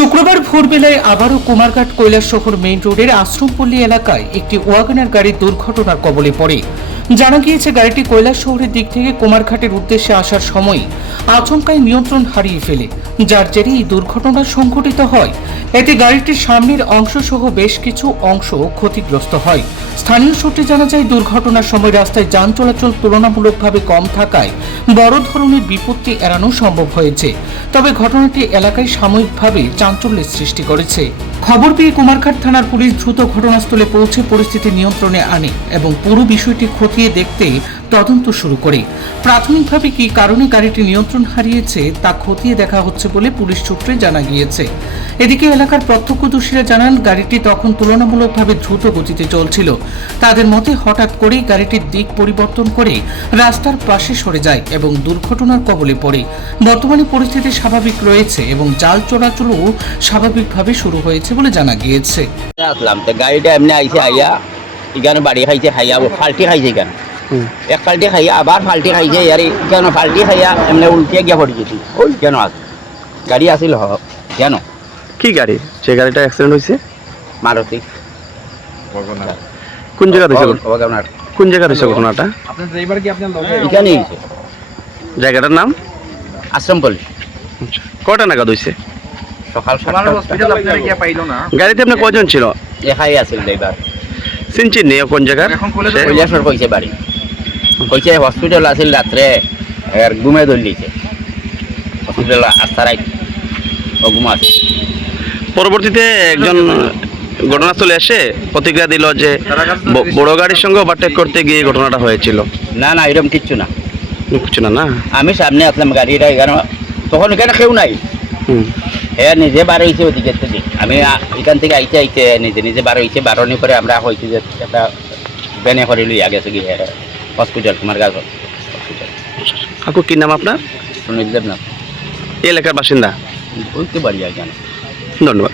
শুক্রবার ভোরবেলায় আবারও কুমারঘাট কৈলাসশহর মেইন রোডের আশ্রমপল্লী এলাকায় একটি ওয়াগনার গাড়ি দুর্ঘটনার কবলে পড়ে। জানা গিয়েছে গাড়িটি কৈলাসশহরের দিক থেকে কুমারঘাটের উদ্দেশ্যে আসার সময় আচমকাই নিয়ন্ত্রণ হারিয়ে ফেলে, যার জেরে এই দুর্ঘটনা সংঘটিত হয়। এতে গাড়িটির সামনের অংশ সহ বেশ কিছু অংশ ক্ষতিগ্রস্ত হয়। স্থানীয় সূত্রে জানা যায়, দুর্ঘটনার সময় রাস্তায় যান চলাচল তুলনামূলকভাবে কম থাকায় বড় ধরনের বিপত্তি এড়ানো সম্ভব হয়েছে। তবে ঘটনাটি এলাকায় সাময়িকভাবে চাঞ্চল্যের সৃষ্টি করেছে। খবর পেয়ে কুমারঘাট থানার পুলিশ দ্রুত ঘটনাস্থলে পৌঁছে পরিস্থিতি নিয়ন্ত্রণে আনে এবং পুরো বিষয়টি খতিয়ে দেখতে তদন্ত শুরু করে। প্রাথমিকভাবে কী কারণে গাড়িটি নিয়ন্ত্রণ হারিয়েছে তা খতিয়ে দেখা হচ্ছে বলে পুলিশ সূত্রে জানা গিয়েছে। এদিকে এলাকার প্রত্যক্ষদর্শীরা জানান, গাড়িটি তখন তুলনামূলকভাবে দ্রুত গতিতে চলছিল। তাদের মতে হঠাৎ করেই গাড়িটির দিক পরিবর্তন করে রাস্তার পাশে সরে যায় এবং দুর্ঘটনার কবলে পড়ে। বর্তমানে পরিস্থিতি স্বাভাবিক রয়েছে এবং যান চলাচলও স্বাভাবিকভাবে শুরু হয়েছে বলে জানা গিয়েছে। আসলাম তো গাড়িটা এমনি আইসে আইয়া এখানে বাড়ি খাইছে, খাইয়া ফাল্টি খাইছে এখানে এক ফাল্টি খাইয়া আবার ফাল্টি খাইছে, আর কেন ফাল্টি খাইয়া এমনি উল্টিয়ে গিয়া পড়ে গেছি। ওই কেন আস গাড়ি আসিল কেন কি গাড়ি? যে গাড়িটা অ্যাক্সিডেন্ট হয়েছে মারুতি কোন জায়গা হয়েছে? ওয়াগনার কোন জায়গা হয়েছে ঘটনাটা? এখানে হয়েছে জায়গাটার নাম আশ্রমপল্লী। কটা নাগাদ হয়েছে? সকাল গাড়িতে আপনার কজন ছিল? একাই আসিল ড্রাইভার। চিনচিন নেই কোন জায়গার? কৈলাসর কইছে বাড়ি, কইছে হসপিটাল আসিল রাত্রে আর ঘুমে ধরলিছে হসপিটাল আস্তারাই ও ঘুমা আছে। পরবর্তীতে একজন ঘটনাস্থলে এসে প্রতিক্রিয়া দিল যে বড় গাড়ির সঙ্গে ওভারটেক করতে গিয়ে ঘটনাটা হয়েছিল। না না, এরকম কিচ্ছু না, কিছু না। না আমি সামনে আসলাম গাড়িটা এখানে, তখন এখানে কেউ নাই। হ্যাঁ, নিজে বার হয়েছে ওদিকের থেকে, আমি এখান থেকে আইতে আইতে নিজে নিজে বার হয়েছে। বারণি করে আমরা হয়েছে যে একটা বেনে করে লইয়া গেছে গিয়ে হসপিটাল, কুমারঘাট হসপিটাল। কাকু কি নাম আপনার? সুনীল দেব না, এই এলাকার বাসিন্দা? বুঝতে পারি এখানে। ধন্যবাদ।